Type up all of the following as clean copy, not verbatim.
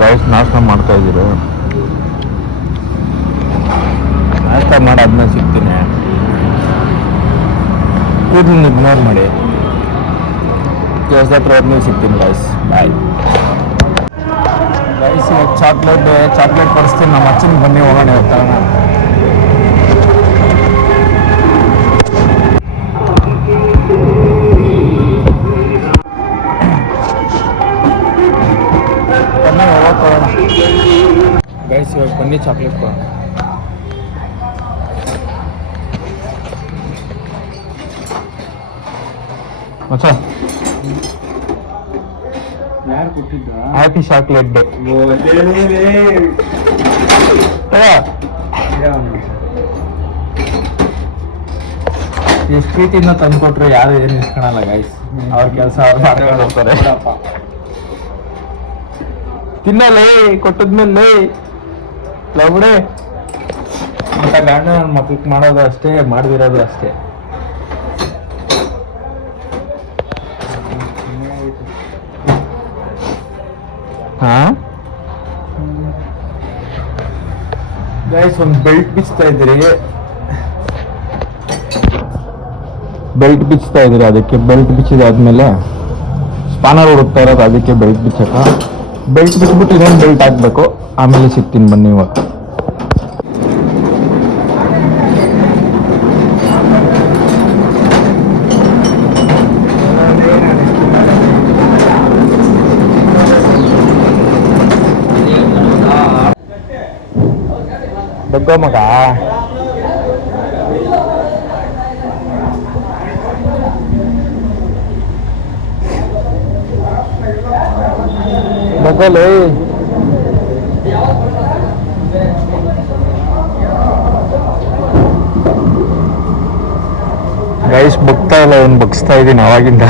Guys ನಾಷ್ಟ ಮಾಡ್ತಾ ಇದ್ದೀರಿ. ನಾಷ್ಟ ಮಾಡಾದ್ಮೇಲೆ ಸಿಗ್ತೀನಿ. ಕೂದಲು ಇಗ್ನೋರ್ ಮಾಡಿ. ಕೆಲಸ ಹತ್ರ ಆದ್ಮೇಲೆ ಸಿಗ್ತೀನಿ ಗೈಸ್. Bye guys. ಚಾಕ್ಲೇಟ್ ಕೊಡಿಸ್ತೀನಿ. ನಮ್ಮ ಅಚ್ಚನ ಬನ್ನಿ ಹೋಗೋಣ ತಗೋಣ. ಬನ್ನಿ ಹೋಗೋಣ ಗೈಸ್. ಇವಾಗ ಬನ್ನಿ ಚಾಕ್ಲೇಟ್ ಕೊಡೋಣ. ಮಚ್ಚ ಯಾರು ಕೊಟ್ಟಿದ್ದ? Happy chocolate day. ಎಷ್ಟು ಪ್ರೀತಿಯಿಂದ ತಂದ್ಕೊಟ್ರೆ ಯಾರು ಏನು ಇಸ್ಕೊಳಲ್ಲ ಗೈಸ್. ಅವ್ರ ಕೆಲಸ ಅವ್ರು ಮಾಡ್ಕೊಂಡು ಹೋಗ್ತಾರೆ. ತಿನ್ನಲೇ ಕೊಟ್ಟದ್ಮೇಲೆ ಲವ್ಡೆ ಅಂತ ಗಂಡ ಮಕ್ಳಿಗೆ ಮಾಡೋದು ಅಷ್ಟೇ, ಮಾಡದಿರೋದು ಅಷ್ಟೇ. ಹಾ ಗೈಸ್, ಒಂದು ಬೆಲ್ಟ್ ಬಿಚ್ತಾ ಇದ್ರಿ. ಅದಕ್ಕೆ ಬೆಲ್ಟ್ ಬಿಚ್ಚಿದಾದ್ಮೇಲೆ ಸ್ಪಾನರ್ ಹುಡುಕ್ತಾ ಇರೋದು. ಅದಕ್ಕೆ ಬೆಲ್ಟ್ ಬಿಚ್ಚಕ ಬೆಲ್ಟ್ ಬಿಚ್ಬಿಟ್ಟು ಇನ್ನೊಂದು ಬೆಲ್ಟ್ ಹಾಕ್ಬೇಕು. ಆಮೇಲೆ ಸಿಗ್ತೀನಿ ಬನ್ನಿ ಇವಾಗ. ಬಗ್ಗೋ ಮಗ. ಬಗ್ಗಲೇ. ಗೈಸ್ ಬಗ್ತಾ ಇಲ್ಲ, ಒಂದು ಬಗ್ಸ್ತಾ ಇದ್ದೀನಿ ಅವಾಗಿಂದ.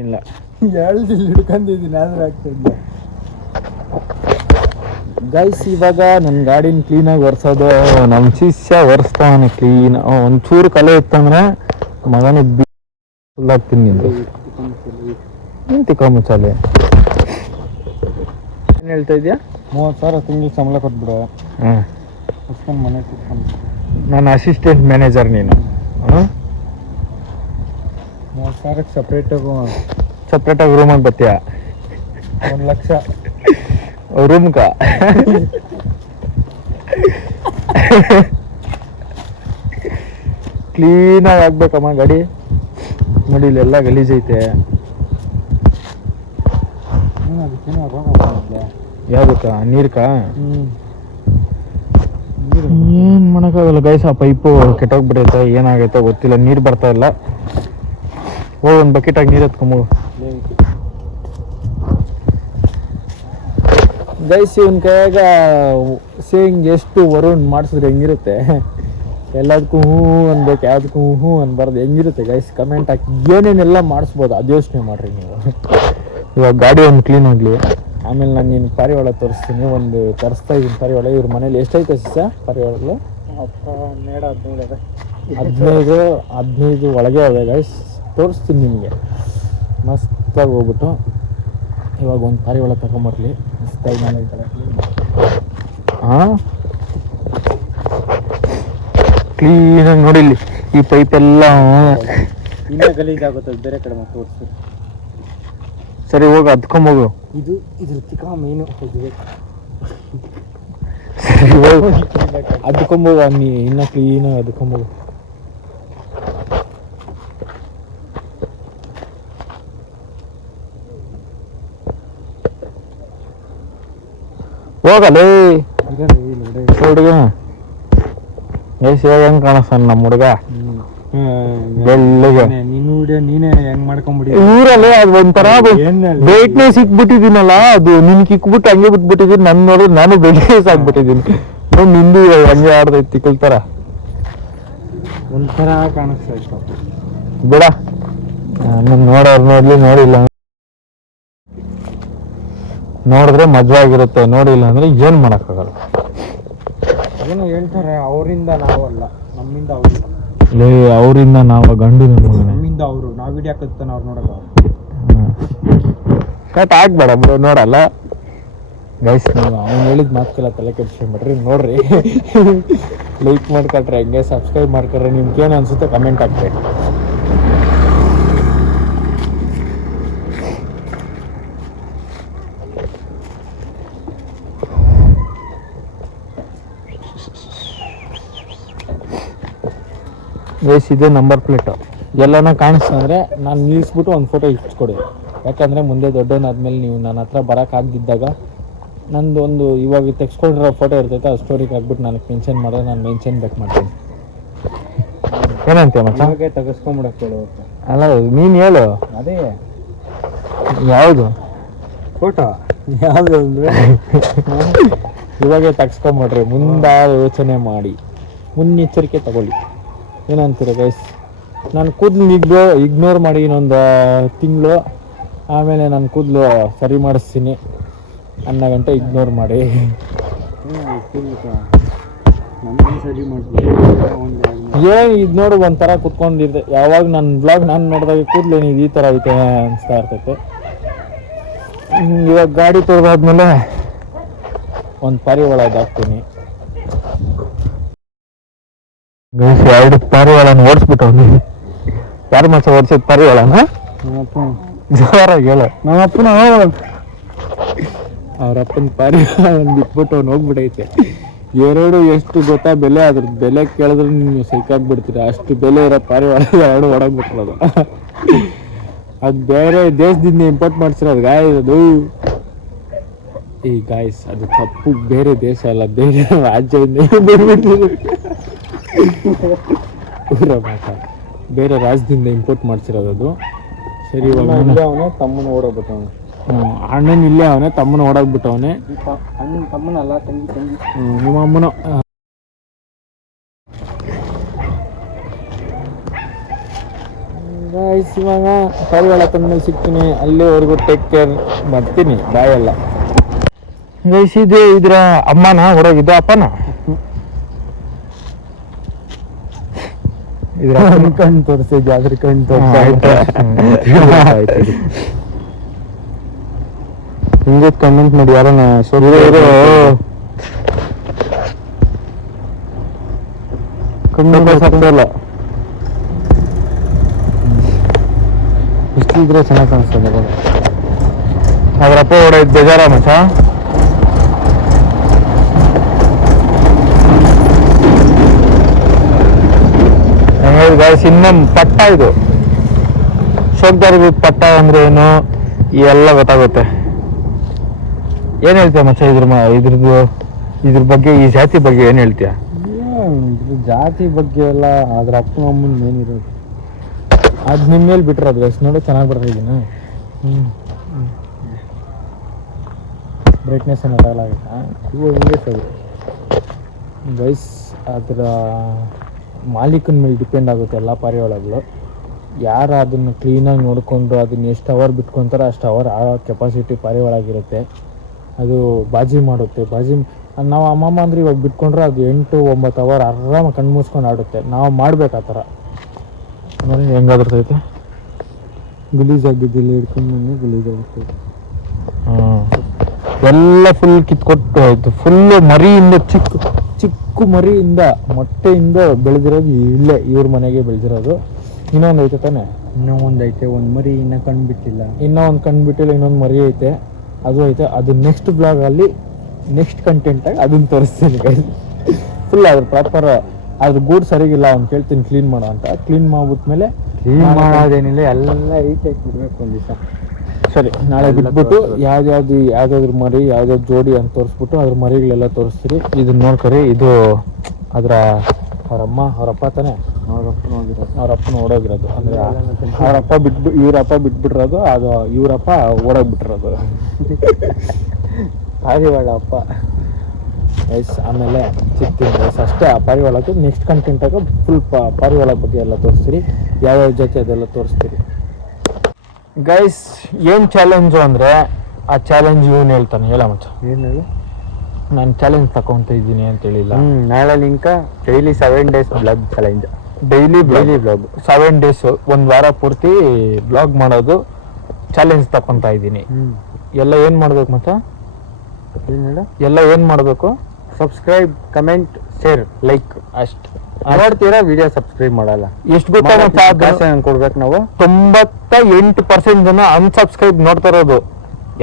ಇಲ್ಲ ಹಿಡ್ಕೊಂಡಿದ್ದೀನಿ ಆದ್ರೆ ಆಗ್ತಿಲ್ಲ ಗೈಸ್. ಇವಾಗ ನನ್ನ ಗಾಡಿನ ಕ್ಲೀನಾಗಿ ಒರೆಸೋದು. ನಮ್ಮ ಶಿಷ್ಯ ಒರೆಸ್ತಾವನೆ ಕ್ಲೀನ್. ಒಂಚೂರು ಕಲೆ ಇತ್ತಂದ್ರೆ ಮಗನೇ ಫುಲ್ ಆಗ್ತೀನಿ. ನೀನು ತಿಕ್ಕ ಮುಚ್ಚಾಲೆ. ಏನು ಹೇಳ್ತಾ ಇದೆಯಾ? 30,000 ತಿಂಗಳು ಸಂಬಳ ಕೊಟ್ಬಿಡು. ಹಾಂ, ಕುತ್ಕೊಂಡು ಮನೆ ಕುತ್ಕೊಂಡು. ನನ್ನ ಅಸಿಸ್ಟೆಂಟ್ ಮ್ಯಾನೇಜರ್ ನೀನು. ಹಾಂ, 30,000ಕ್ಕೆ ಸಪ್ರೇಟಾಗಿ ರೂಮಾಗಿ ಬರ್ತೀಯ. 1 ಲಕ್ಷ ರೂಮ್ಗ ಕ್ಲೀನಾಗಿ ಆಗ್ಬೇಕಮ್ಮ ಗಾಡಿ. ನೋಡಿ ಇಲ್ಲೆಲ್ಲ ಗಲೀಜೈತೆ. ಅದಕ್ಕೇನೋ ರೋಗ ಬಂದಿದೆ. ಯಾವ್ದಕ್ಕ? ನೀರ್ಕ? ಏನ್ ಮಾಡಕ್ಕಾಗಲ್ಲ ಗೈಸ್. ಆ ಪೈಪು ಕೆಟ್ಟೋಗ್ಬಿಟ್ಟೈತೆ. ಏನಾಗೈತೆ ಗೊತ್ತಿಲ್ಲ. ನೀರು ಬರ್ತಾ ಇಲ್ಲ. ಹೋಗಿ ಒಂದು ಬಕೆಟಾಗಿ ನೀರು ಎತ್ಕೊಂಬೋಗು ಗೈಸ್. ಇವನ್ ಕೈಯಾಗ ಸೇವಿಂಗ್ ಎಷ್ಟು ವರುಣ್ ಮಾಡಿಸಿದ್ರೆ ಹೆಂಗಿರುತ್ತೆ? ಎಲ್ಲದಕ್ಕೂ ಹೂ ಅನ್ಬೇಕು, ಯಾವ್ದಕ್ಕೂ ಹೂ ಅನ್ಬಾರ್ದು. ಹೆಂಗಿರುತ್ತೆ ಗೈಸ್? ಕಮೆಂಟ್ ಹಾಕಿ. ಏನೇನೆಲ್ಲ ಮಾಡಿಸ್ಬೋದು ಅದು ಯೋಚನೆ ಮಾಡ್ರಿ ನೀವು. ಇವಾಗ ಗಾಡಿ ಒಂದು ಕ್ಲೀನ್ ಆಗಲಿ. ಆಮೇಲೆ ನಾನು ನಿನ್ನ ಪಾರಿವಾಳ ತೋರಿಸ್ತೀನಿ. ಒಂದು ತರಿಸ್ತಾ ಇದ್ದೀನಿ ಪಾರಿವಾಳ. ಇವ್ರ ಮನೇಲಿ ಎಷ್ಟೈತೆ ಸರ್ ಪಾರಿವಾಳಗಳು? 15 ಒಳಗೆ ಅವೆ ಗೈಸ್. ತೋರಿಸ್ತೀನಿ ನಿಮಗೆ. ಮಸ್ತಾಗಿ ಹೋಗ್ಬಿಟ್ಟು ಇವಾಗ ಒಂದು ಪಾರಿವಾಳ ತಗೊಂಬರ್ಲಿ. ಮಸ್ತಾಗಿ ಮನೆ ಹಾಂ ಕ್ಲೀನಾಗಿ ನೋಡಿಲ್ಲಿ. ಈ ಪೈಪ್ ಎಲ್ಲ ಇನ್ನೂ ಗಲೀಜಾಗುತ್ತೆ. ಬೇರೆ ಕಡೆ ಮತ್ತೆ ತೋರಿಸಿ. ಸರಿ ಹೋಗಿ ಅದ್ಕೊಂಬೋಗು. ಇದ್ರ ಚಿಕ್ಕ ಮೀನು ಹೋಗ್ಬೇಕು. ಸರಿ ಹೋಗಿ ಅದ್ಕೊಂಬೋಗು. ನೀ ಇನ್ನೂ ಕ್ಲೀನಾಗಿ ಅದ್ಕೊಂಬೋಗು. ಹೋಗಲೇ ಹುಡುಗ. ಇವಾಗ ಹೆಂಗ್ ಕಾಣಿಸ್ತಾನ ನಮ್ಮ ಹುಡುಗ? ಬೆಳ್ಳಗೆ. ನೀನೇ ಹೆಂಗ್ ಮಾಡ್ಕೊಂಡ್ಬಿಡಿ. ಊರಲ್ಲಿ ಅದು ಒಂಥರ ಬೇಟ್ನೆ ಸಿಕ್ಬಿಟ್ಟಿದ್ದೀನಲ್ಲ. ಅದು ನಿನ್ ಕಿಕ್ಬಿಟ್ಟು ಹಂಗೆ ಬಿಟ್ಬಿಟ್ಟಿದ್ದೀನಿ. ನನ್ ನೋಡಿದ್ರೆ ನಾನು ಬೆಳ್ಳಿಸ್ ಆಗ್ಬಿಟ್ಟಿದ್ದೀನಿ. ನಿಂದು ಹಂಗೆ ಆಡ್ದೈತಿ ತಿಕ್ಕಳ್ತಾರ. ಒಂಥರ ಕಾಣಿಸ್ತಾ ಇತ್ತು ಬಿಡ. ನೋಡೋರು ನೋಡ್ಲಿ, ನೋಡಿಲ್ಲ ನೋಡಿದ್ರೆ ಮದುವೆ ಆಗಿರುತ್ತೆ, ನೋಡಿಲ್ಲ ಅಂದ್ರೆ ಏನು ಮಾಡೋಕ್ಕಾಗಲ್ಲ. ಏನೋ ಹೇಳ್ತಾರೆ, ಅವರಿಂದ ನಾವಲ್ಲ, ನಮ್ಮಿಂದ ಅವರು, ಅವರಿಂದ ನಾವು ಗಂಡು ನಮ್ಮಿಂದ ಅವರು. ನಾವು ವಿಡಿಯೋ ಹಾಕುತ್ತಾನೆ ಅವ್ರು ನೋಡಲ್ಲ. ಕಟ್ ಆಗ್ಬೇಡ ಬ್ರೋ, ನೋಡಲ್ಲ ಗೈಸ್. ನೀವು ಅವ್ನು ಹೇಳಿದ ಮಾತುಕೆಲ್ಲ ತಲೆ ಕೆಡಿಸ್ಕೊಂಡ್ಬಿಡ್ರಿ, ನೋಡ್ರಿ. ಲೈಕ್ ಮಾಡ್ಕೊಟ್ರೆ ಹಂಗೆ, ಸಬ್ಸ್ಕ್ರೈಬ್ ಮಾಡ್ಕೊಡ್ರಿ. ನಿಮ್ಗೆ ಏನು ಅನ್ಸುತ್ತೆ ಕಮೆಂಟ್ ಹಾಕ್ರಿ. ಗೈಸ್ ಇದೇ ನಂಬರ್ ಪ್ಲೇಟು. ಎಲ್ಲನ ಕಾಣಿಸ್ತಂದ್ರೆ ನಾನು ನಿಲ್ಲಿಸ್ಬಿಟ್ಟು ಒಂದು ಫೋಟೋ ಇಟ್ಕೊಡಿ. ಯಾಕಂದರೆ ಮುಂದೆ ದೊಡ್ಡವನಾದ್ಮೇಲೆ ನೀವು ನನ್ನ ಹತ್ರ ಬರೋಕ್ಕಾಗದಿದ್ದಾಗ ನಂದು ಒಂದು ಇವಾಗ ತೆಗೆಸ್ಕೊಂಡಿರೋ ಫೋಟೋ ಇರ್ತೈತೆ, ಆ ಸ್ಟೋರಿಗೆ ಹಾಕ್ಬಿಟ್ಟು ನನಗೆ ಮೆನ್ಷನ್ ಮಾಡೋದು, ನಾನು ಮೆನ್ಷನ್ ಬ್ಯಾಕ್ ಮಾಡ್ತೀನಿ. ಏನಂತೀಯ ಮಚ್ಚ? ಇವಾಗೆ ತೆಗೆಸ್ಕೊಂಬಿಡಕ್ಕೆ ಹೇಳು. ಅಲ್ಲ ನೀನು ಹೇಳು. ಅದೇ ಯಾವುದು ಫೋಟೋ ಯಾವುದು ಅಂದರೆ ಇವಾಗೆ ತೆಗೆಸ್ಕೊಂಬಿಡ್ರಿ, ಮುಂದೆ ಯೋಚನೆ ಮಾಡಿ ಮುನ್ನೆಚ್ಚರಿಕೆ ತಗೊಳ್ಳಿ. ಏನಂತೀರ ಗೈಸ್? ನಾನು ಕೂದಲು ಇಗ್ನೋರ್ ಮಾಡಿ ಇನ್ನೊಂದು ತಿಂಗಳು ಆಮೇಲೆ ನಾನು ಕೂದಲು ಸರಿ ಮಾಡಿಸ್ತೀನಿ ಅನ್ನೋ ಗಂಟೆ ಇಗ್ನೋರ್ ಮಾಡಿ. ಸರಿ ಮಾಡ್ತೀನಿ. ಏನು ಇದು ನೋಡು ಒಂಥರ ಕುತ್ಕೊಂಡಿದ್ದೆ. ಯಾವಾಗ ನನ್ನ ಬ್ಲಾಗ್ ನಾನು ನೋಡಿದಾಗ ಕೂದಲು ಏನಿದೆ ಈ ಥರ ಐತೆ ಅನಿಸ್ತಾ ಇರ್ತೈತೆ. ಇವಾಗ ಗಾಡಿ ತೊಳೆದಾದ್ಮೇಲೆ ಒಂದು ಪಾರಿವಾಳ ಹಾಕ್ತೀನಿ. ಎರಡು ಪಾರಿವಾಳನ ಓಡಿಸ್ಬಿಟ್ಟವ್ನಿ. ಯಾರು ಮಚ್ಚ ಓಡಿಸಿದ ಪಾರಿವಾಳನ? ಜೋರಾಗಿ ಹೇಳ. ನಮ್ಮಪ್ಪನ ಅವ್ರಪ್ಪನ ಪಾರಿವಾಳ ಬಿಟ್ಬಿಟ್ಟು ಅವ್ನು ಹೋಗ್ಬಿಟ್ಟೈತೆ. ಎರಡು ಎಷ್ಟು ಗೊತ್ತಾ ಬೆಲೆ, ಅದ್ರದ್ದು ಬೆಲೆ ಕೇಳಿದ್ರೆ ನೀವು ಸೈಕಾಗ್ಬಿಡ್ತೀರ. ಅಷ್ಟು ಬೆಲೆ ಇರೋ ಪಾರಿವಾಳ ಎರಡು ಹೊಡೋಗ್ಬಿಟ್ಟಿರೋದು. ಅದು ಬೇರೆ ದೇಶದಿಂದ ಇಂಪೋರ್ಟ್ ಮಾಡ್ಸಿರೋದು ಗಾಯ್ಸ್. ಅದು ಈ ಗಾಯ್ಸ್ ಅದು ತಪ್ಪು, ಬೇರೆ ದೇಶ ಅಲ್ಲ, ಬೇರೆ ರಾಜ್ಯದಿಂದ ಬೇರೆ ರಾಜ್ಯದಿಂದ ಇಂಪೋರ್ಟ್ ಮಾಡ್ಸಿರೋದು ಅದು. ಸರಿ, ಅವನೇ ತಮ್ಮನ ಓಡೋಗ್ಬಿಟ್ಟವನು. ಅಣ್ಣನ ಇಲ್ಲೇ ಅವನೇ, ತಮ್ಮನ ಓಡೋಗ್ಬಿಟ್ಟವನೇ. ಅಣ್ಣನ ತಮ್ಮನಲ್ಲ, ತಂಗಿ. ನಿಮ್ಮ ಅಮ್ಮನ. ಗಾಯ್ಸ್ ಇವಾಗ ಪಾರಿವಾಳ ತಂದ್ಮೇಲೆ ಸಿಗ್ತೀನಿ. ಅಲ್ಲಿವರೆಗೂ ಟೇಕ್ ಕೇರ್. ಬರ್ತೀನಿ, ಬಾಯಲ್ಲ. ಗೈಸ್ ಇದೆ ಇದ್ರ ಅಮ್ಮನ ಹೊರಗಿದ್ದ ಅಪ್ಪನ ಇದ್ರ ಕಣ್ಣು ತೋರಿಸಿ, ಜಾತ್ರೆ ಕಣ್ಣು ತೋರಿಸಿ ಹಿಂಗೆ ಕಮೆಂಟ್ ಮಾಡಿ ಯಾರನ್ನ ಕಣ್ಣಲ್ಲ ಇಷ್ಟಿದ್ರೆ ಚೆನ್ನಾಗಿ ಕಾಣಿಸ್ತದೆ. ಅದ್ರಪ್ಪ ಹೊಡೆದ್ ಬೇಜಾರ ಮಚ್ಚ. ಇನ್ನ ಪಟ್ಟ ಇದು ಶೋಕ್ದಾರ್ಗ ಪಟ್ಟ ಅಂದ್ರೆ ಏನು ಎಲ್ಲ ಗೊತ್ತಾಗುತ್ತೆ. ಏನ್ ಹೇಳ್ತೀಯ ಮಚ್ಚ ಇದ್ರ ಬಗ್ಗೆ, ಈ ಜಾತಿ ಬಗ್ಗೆ ಏನ್ ಹೇಳ್ತೀಯ? ಜಾತಿ ಬಗ್ಗೆ ಎಲ್ಲ ಅದ್ರ ಅಪ್ಪನ ಅಮ್ಮನ ಮೇನಿರೋದು. ಅದ್ ನಿಮ್ಮ ಮೇಲೆ ಬಿಟ್ಟಿರೋದು ಗೈಸ್. ನೋಡು ಚೆನ್ನಾಗಿ ಬರ್ತಿದ್ದೀನ. ಬ್ರೈಟ್ನೆಸ್ ಏನು ಆಗಲಾಗುತ್ತಾ? ಇವು ಹಿಂಗೆ ಸರಿ ಗೈಸ್. ಅದರ ಮಾಲೀಕನ ಮೇಲೆ ಡಿಪೆಂಡ್ ಆಗುತ್ತೆ ಎಲ್ಲ ಪಾರಿವಾಳಗಳು. ಯಾರು ಅದನ್ನು ಕ್ಲೀನಾಗಿ ನೋಡಿಕೊಂಡು ಅದನ್ನು ಎಷ್ಟು ಅವರ್ ಬಿಟ್ಕೊತಾರೆ ಅಷ್ಟು ಅವರ್ ಆ ಕೆಪಾಸಿಟಿ ಪಾರಿವಾಳಾಗಿರುತ್ತೆ. ಅದು ಬಾಜಿ ಮಾಡುತ್ತೆ. ನಾವು ಅಮ್ಮಮ್ಮ ಅಂದ್ರೆ ಇವಾಗ ಬಿಟ್ಕೊಂಡ್ರೆ ಅದು 8-9 ಅವರ್ ಆರಾಮ ಕಣ್ಣು ಮುಚ್ಕೊಂಡು ಆಡುತ್ತೆ. ನಾವು ಮಾಡ್ಬೇಕು ಆ ಥರ. ನೋಡಿ ಹೆಂಗಾದ್ರತೈತೆ, ಗಲೀಜಾಗಿದ್ದಿಲ್ಲ, ಹಿಡ್ಕೊಂಡು ಗಲೀಜಾಗುತ್ತೆ. ಎಲ್ಲ ಫುಲ್ ಕಿತ್ಕೊಟ್ಟು ಆಯ್ತು. ಫುಲ್ಲು ಮರಿಯಿಂದ ಚಿಕ್ಕ ಮರಿಯಿಂದ ಮೊಟ್ಟೆಯಿಂದ ಬೆಳೆದಿರೋದು ಇಲ್ಲೇ ಇವ್ರ ಮನೆಗೆ ಬೆಳೆದಿರೋದು. ಇನ್ನೊಂದು ಐತೆ ತಾನೆ? ಇನ್ನೊಂದು ಐತೆ, ಒಂದು ಮರಿ ಇನ್ನೂ ಕಣ್ಬಿಟ್ಟಿಲ್ಲ. ಇನ್ನೊಂದು ಮರಿ ಐತೆ, ಅದು ಐತೆ. ಅದು ನೆಕ್ಸ್ಟ್ ಬ್ಲಾಗಲ್ಲಿ ನೆಕ್ಸ್ಟ್ ಕಂಟೆಂಟಾಗಿ ಅದನ್ನ ತೋರಿಸ್ತೀನಿ ಗೈಸ್. ಫುಲ್ ಅದ್ರ ಪ್ರಾಪರ್ ಅದ್ರ ಗೂಡು ಸರಿಗಿಲ್ಲ, ಅವ್ನು ಕೇಳ್ತೀನಿ ಕ್ಲೀನ್ ಮಾಡೋ ಅಂತ. ಕ್ಲೀನ್ ಮಾಡ್ಬಿಟ್ಮೇಲೆ ಕ್ಲೀನ್ ಮಾಡೋದೇನಿಲ್ಲ, ಎಲ್ಲ ರೀತಿಯಾಗಿ ಬಿಡ್ಬೇಕು ಒಂದು ದಿವಸ. ಸರಿ, ನಾಳೆ ಬಿಟ್ಬಿಟ್ಟು ಯಾವ್ದಾದ್ರು ಮರಿ ಯಾವ್ದಾದ್ರು ಜೋಡಿ ಅಂತ ತೋರಿಸ್ಬಿಟ್ಟು ಅದ್ರ ಮರಿಗಳೆಲ್ಲ ತೋರಿಸ್ತೀರಿ. ಇದನ್ನ ನೋಡ್ಕೊರಿ. ಇದು ಅದ್ರ ಅವ್ರಪ್ಪ ತಾನೆ, ಅವ್ರಪ್ಪನ ಓಡೋಗಿರೋದು. ಅಂದ್ರೆ ಇವ್ರಪ್ಪ ಬಿಟ್ಬಿಟ್ಟಿರೋದು, ಅದು ಇವ್ರಪ್ಪ ಓಡೋಗ್ಬಿಟ್ಟಿರೋದು. ಪಾರಿವಾಳ ಅಪ್ಪ ಗೈಸ್. ಆಮೇಲೆ ಸಿಗ್ತೀನಿ ಗೈಸ್ ಅಷ್ಟೇ. ಆ ಪಾರಿವಾಳಕ್ಕೆ ನೆಕ್ಸ್ಟ್ ಕಂಟೆಂಟಾಗ ಫುಲ್ ಪಾರಿವಾಳ ಬಗ್ಗೆ ಎಲ್ಲ ತೋರಿಸ್ತೀರಿ, ಯಾವ್ಯಾವ ಜಾತಿ ಅದೆಲ್ಲ ತೋರಿಸ್ತೀರಿ ಗೈಸ್. ಏನು ಚಾಲೆಂಜು ಅಂದರೆ ಆ ಚಾಲೆಂಜ್ ಇವನು ಹೇಳ್ತಾನೆ, ಹೇಳ ಮಚ್ಚ. ಏನು ಹೇಳು? ನಾನು ಚಾಲೆಂಜ್ ತಕೊಂತ ಇದ್ದೀನಿ ಅಂತ ಹೇಳಿಲ್ಲ. ನಾಳೆ link daily 7 days blog challenge. Daily daily blog 7 days, ಒಂದು ವಾರ ಪೂರ್ತಿ ಬ್ಲಾಗ್ ಮಾಡೋದು ಚಾಲೆಂಜ್ ತಕೊಂತ ಇದ್ದೀನಿ. ಎಲ್ಲ ಏನು ಮಾಡ್ಬೇಕು ಮಚ್ಚ? ಏನು ಹೇಳು? ಎಲ್ಲ ಏನು ಮಾಡಬೇಕು? ಸಬ್ಸ್ಕ್ರೈಬ್, ಕಮೆಂಟ್, ಶೇರ್, ಲೈಕ್ ಅಷ್ಟು ನೋಡ್ತೀರಾ, ವಿಡಿಯೋ ಸಬ್ಸ್ಕ್ರೈಬ್ ಮಾಡಲ್ಲ. ಎಷ್ಟು ಗೊತ್ತಾ ಮಚ್ಚ? ಕೊಡ್ಬೇಕು ನಾವು. 98% ಜನ ಅನ್ಸಬ್ಸ್ಕ್ರೈಬ್ ನೋಡ್ತಾ ಇರೋದು.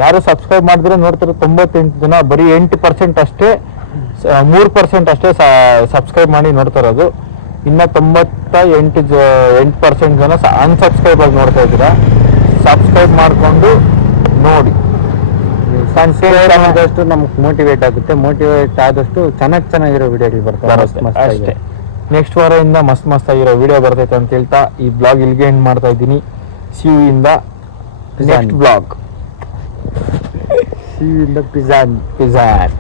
ಯಾರು ಸಬ್ಸ್ಕ್ರೈಬ್ ಮಾಡಿದ್ರೆ ನೋಡ್ತಾರೆ 98 ಜನ, ಬರೀ 8% ಅಷ್ಟೇ, 3% ಅಷ್ಟೇ ಸಬ್ಸ್ಕ್ರೈಬ್ ಮಾಡಿ ನೋಡ್ತಾ ಇರೋದು. ಇನ್ನು 98% ಜನ ಅನ್ಸಬ್ಸ್ಕ್ರೈಬ್ ಆಗಿ ನೋಡ್ತಾ ಇದ್ದೀರಾ. ಸಬ್ಸ್ಕ್ರೈಬ್ ಮಾಡಿಕೊಂಡು ನೋಡಿ. ಶೇರ್ ಆದಷ್ಟು ನಮ್ಗೆ ಮೋಟಿವೇಟ್ ಆಗುತ್ತೆ. ಮೋಟಿವೇಟ್ ಆದಷ್ಟು ಚೆನ್ನಾಗಿರೋ ವಿಡಿಯೋಗಳು ಬರುತ್ತೆ ಬರ್ತವೆ ಅಷ್ಟೇ. ನೆಕ್ಸ್ಟ್ ವಾರದಿಂದ ಮಸ್ತ್ ಆಗಿರೋ ವಿಡಿಯೋ ಬರ್ತೈತೆ ಅಂತ ಹೇಳ್ತಾ ಈ ಬ್ಲಾಗ್ ಇಲ್ಲಿಗೆ ಎಂಡ್ ಮಾಡ್ತಾ ಇದ್ದೀನಿ. ಸಿಯು ಇಂದ ನೆಕ್ಸ್ಟ್ ಬ್ಲಾಗ್. ಪಿಜಾನ್. ಪಿಜಾನ್